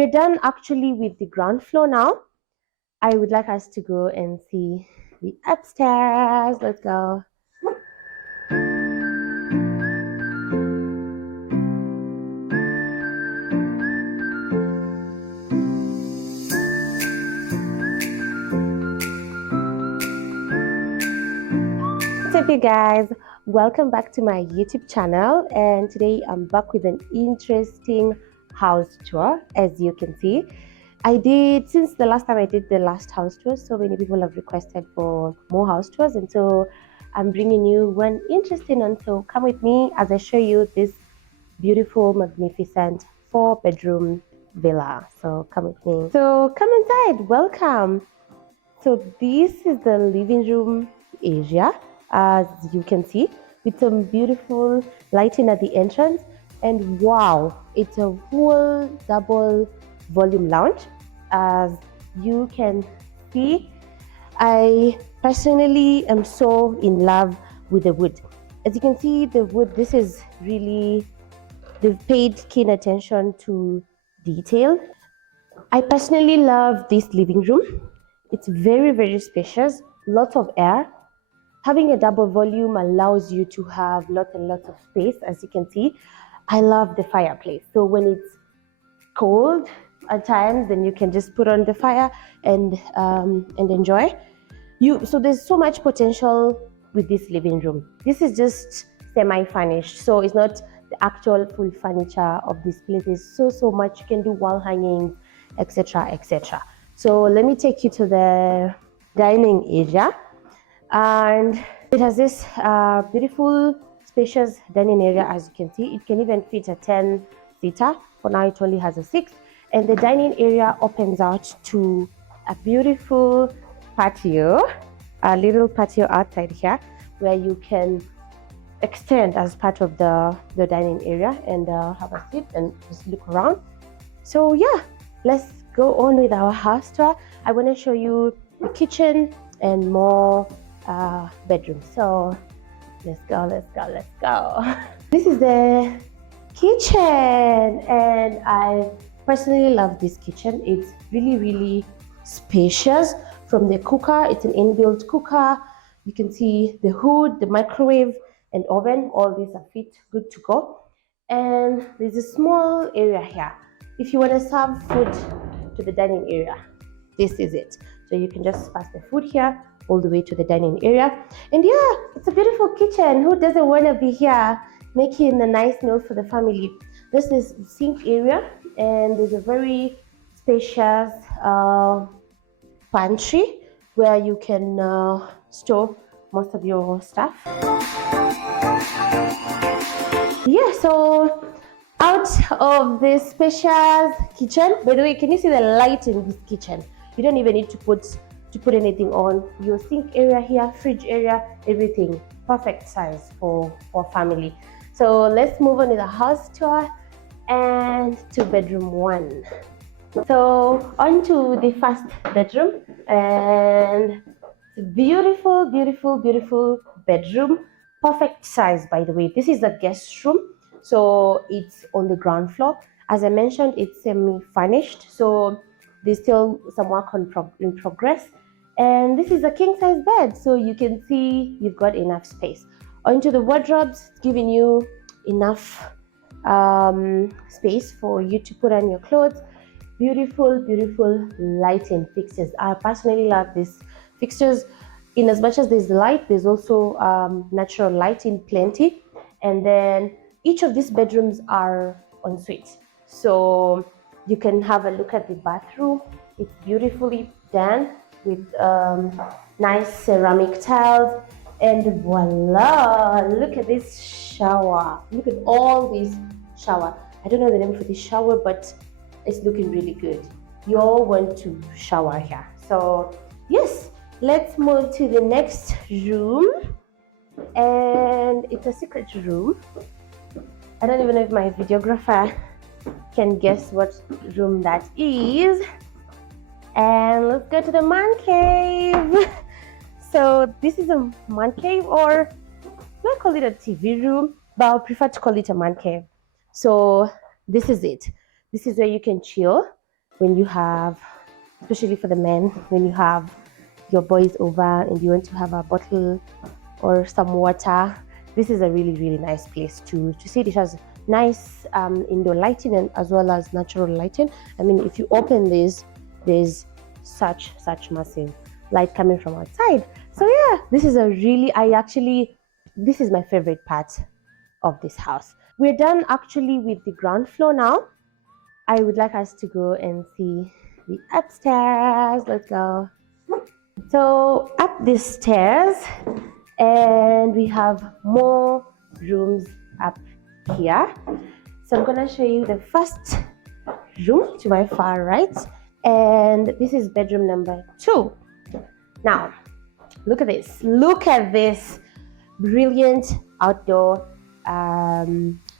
we're done actually with the ground floor now. I would like us to go and see the upstairs. Let's go. What's up, you guys? Welcome back to my YouTube channel, and today I'm back with an interesting house tour. As you can see, since the last time I did the last house tour, so many people have requested for more house tours, and so I'm bringing you one interesting one. So come with me as I show you this beautiful, magnificent 4-bedroom villa. So come with me. So come inside. Welcome. So this is the living room area, as you can see, with some beautiful lighting at the entrance. And wow, it's a whole double volume lounge. As you can see, I personally am so in love with the wood. As you can see, the wood, this is really, they've paid keen attention to detail. I personally love this living room. It's very, very spacious, lots of air. Having a double volume allows you to have lots and lots of space. As you can see, I love the fireplace. So when it's cold at times, then you can just put on the fire and enjoy. So there's so much potential with this living room. This is just semi-furnished, so it's not the actual full furniture of this place. There's so much you can do, wall hangings, etc, etc. So let me take you to the dining area, and it has this beautiful spacious dining area. As you can see, it can even fit a 10-seater. For now it only has a 6, and the dining area opens out to a beautiful patio, a little patio outside here where you can extend as part of the dining area and have a seat and just look around. So yeah, let's go on with our house tour. I want to show you the kitchen and more bedrooms. So let's go. This is the kitchen, and I personally love this kitchen. It's really spacious. From the cooker, it's an inbuilt cooker. You can see the hood, the microwave and oven, all these are good to go. And there's a small area here. If you want to serve food to the dining area, this is it. So you can just pass the food here all the way to the dining area. And yeah, it's a beautiful kitchen. Who doesn't want to be here making a nice meal for the family? This is sink area, and there's a very spacious pantry where you can store most of your stuff. Yeah, so out of this spacious kitchen, by the way, can you see the light in this kitchen? You don't even need to put anything on. Your sink area here, fridge area, everything perfect size for family. So let's move on to the house tour and to bedroom 1. So on to the first bedroom, and it's a beautiful bedroom, perfect size. By the way, this is a guest room, so it's on the ground floor. As I mentioned, it's semi-furnished, so there's still some work in progress. And this is a king-size bed, so you can see you've got enough space. Onto the wardrobes, giving you enough space for you to put on your clothes. Beautiful lighting fixtures. I personally love these fixtures. In as much as there's light, there's also natural lighting plenty. And then each of these bedrooms are en suite, so you can have a look at the bathroom. It's beautifully done with nice ceramic tiles, and voila, look at this shower. Look at all this shower. I don't know the name for this shower, but it's looking really good. You all want to shower here. So yes, let's move to the next room, and it's a secret room. I don't even know if my videographer can guess what room that is. And let's go to the man cave. So this is a man cave, or I call it a TV room, but I prefer to call it a man cave. So this is it. This is where you can chill. when you have, especially for the men, when you have your boys over and you want to have a bottle or some water. This is a really, really nice place to sit. It has nice indoor lighting and as well as natural lighting. I mean, if you open this, there's such massive light coming from outside. So yeah, this is this is my favorite part of this house. We're done actually with the ground floor now. I would like us to go and see the upstairs. Let's go. So up the stairs, and we have more rooms up here. So I'm gonna show you the first room to my far right, and this is bedroom number 2. Now look at this brilliant outdoor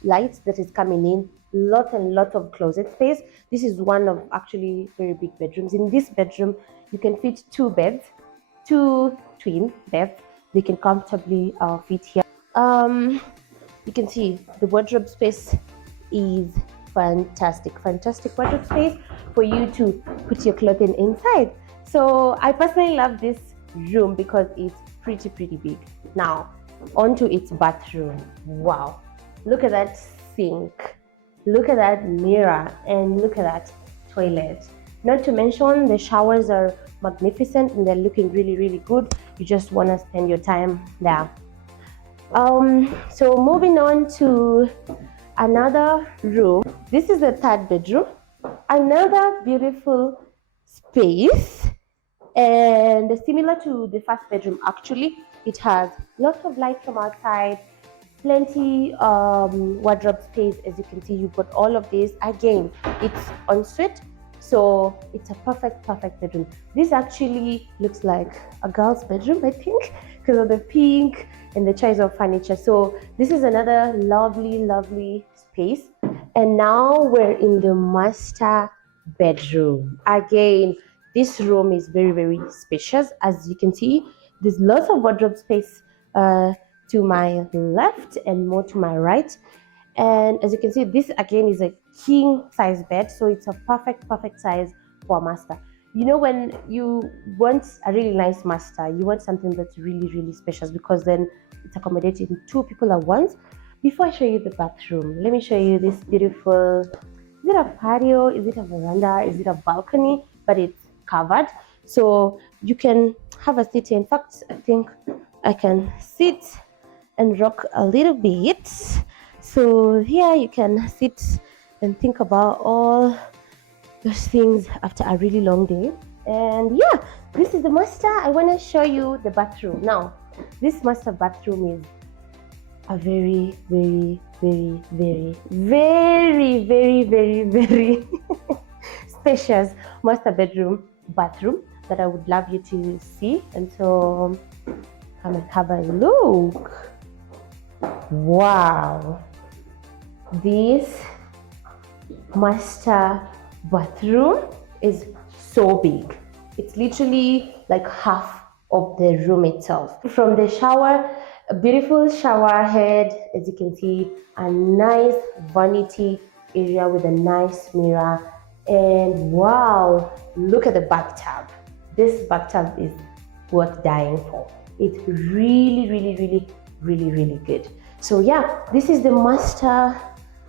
light that is coming in. Lot of closet space. This is one of actually very big bedrooms. In this bedroom you can fit 2 beds, 2 twin beds. They can comfortably fit here. You can see the wardrobe space is fantastic wardrobe space for you to put your clothing inside. So I personally love this room because it's pretty big. Now onto its bathroom. Wow, look at that sink, look at that mirror, and look at that toilet. Not to mention the showers are magnificent and they're looking really good. You just want to spend your time there. So moving on to another room. This is the 3rd bedroom. Another beautiful space, and similar to the 1st bedroom actually. It has lots of light from outside, plenty wardrobe space. As you can see, you've got all of this. Again, it's ensuite, so it's a perfect bedroom. This actually looks like a girl's bedroom, I think, because of the pink and the choice of furniture. So this is another lovely space. And now we're in the master bedroom. Again, this room is very spacious. As you can see, there's lots of wardrobe space to my left and more to my right. And as you can see, this again is a king size bed, so it's a perfect size for a master. You know, when you want a really nice master, you want something that's really spacious, because then it's accommodating 2 people at once. Before I show you the bathroom, let me show you this beautiful, is it a patio, is it a veranda, is it a balcony? But it's covered, so you can have a seat here. In fact, I think I can sit and rock a little bit. So here you can sit and think about all those things after a really long day. And yeah, this is the master. I want to show you the bathroom. Now, this master bathroom is a very spacious master bathroom that I would love you to see. And so come and have a look. Wow, this master bathroom is so big. It's literally like half of the room itself. From the shower, a beautiful shower head, as you can see, a nice vanity area with a nice mirror, and wow, look at the bathtub. This bathtub is worth dying for. It's really good. So yeah, this is the master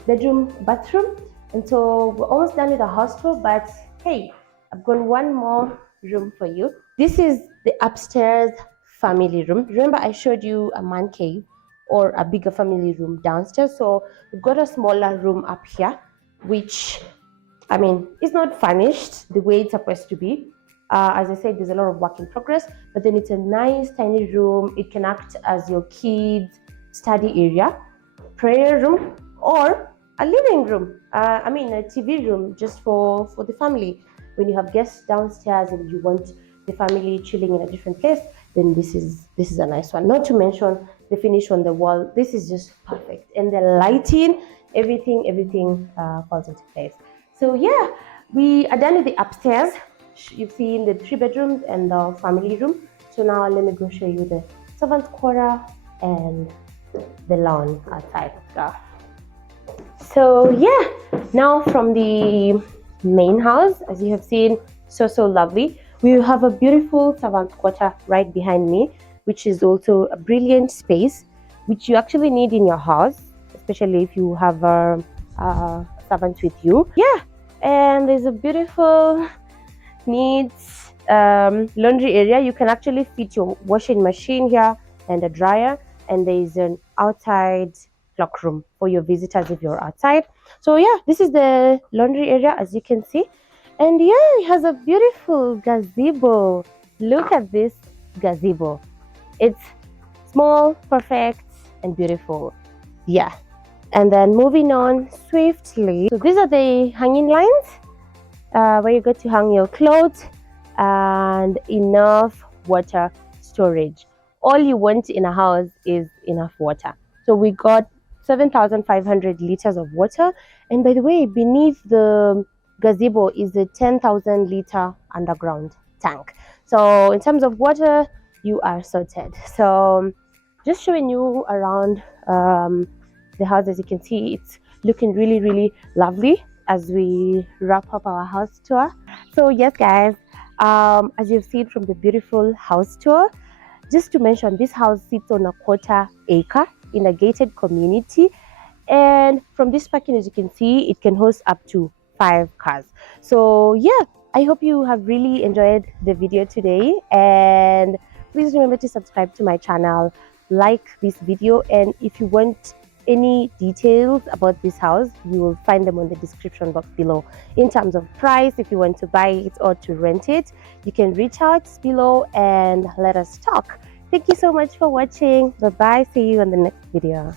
bathroom. And so we're almost done with the house tour, but hey, I've got one more room for you. This is the upstairs family room. Remember, I showed you a man cave or a bigger family room downstairs. So we've got a smaller room up here, which, I mean, it's not furnished the way it's supposed to be. As I said, there's a lot of work in progress, but then it's a nice tiny room. It can act as your kids' study area, prayer room, or a living room. I mean, a TV room just for the family. When you have guests downstairs and you want the family chilling in a different place, then this is a nice one. Not to mention the finish on the wall. This is just perfect, and the lighting, everything falls into place. So yeah, we are done with the upstairs. You've seen the 3 bedrooms and the family room. So now let me go show you the servants' quarter and the lawn outside. Let's go. So yeah, now from the main house. As you have seen, so lovely. We have a beautiful servant quarter right behind me, which is also a brilliant space which you actually need in your house, especially if you have a servant with you. Yeah, and there's a beautiful neat laundry area. You can actually fit your washing machine here and a dryer, and there is an outside clock room for your visitors if you're outside. So yeah, this is the laundry area, as you can see. And yeah, it has a beautiful gazebo. Look at this gazebo. It's small, perfect, and beautiful. Yeah. And then moving on swiftly. So these are the hanging lines where you get to hang your clothes, and enough water storage. All you want in a house is enough water. So we got 7,500 liters of water. And by the way, beneath the gazebo is a 10,000 liter underground tank. So in terms of water, you are sorted. So just showing you around the house. As you can see, it's looking really lovely as we wrap up our house tour. So yes guys, as you've seen from the beautiful house tour, just to mention, this house sits on a 1/4 acre in a gated community, and from this parking, as you can see, it can host up to 5 cars. So yeah, I hope you have really enjoyed the video today, and please remember to subscribe to my channel, like this video, and if you want any details about this house, you will find them on the description box below. In terms of price, if you want to buy it or to rent it, you can reach out below and let us talk. Thank you so much for watching. Bye bye. See you on the next video.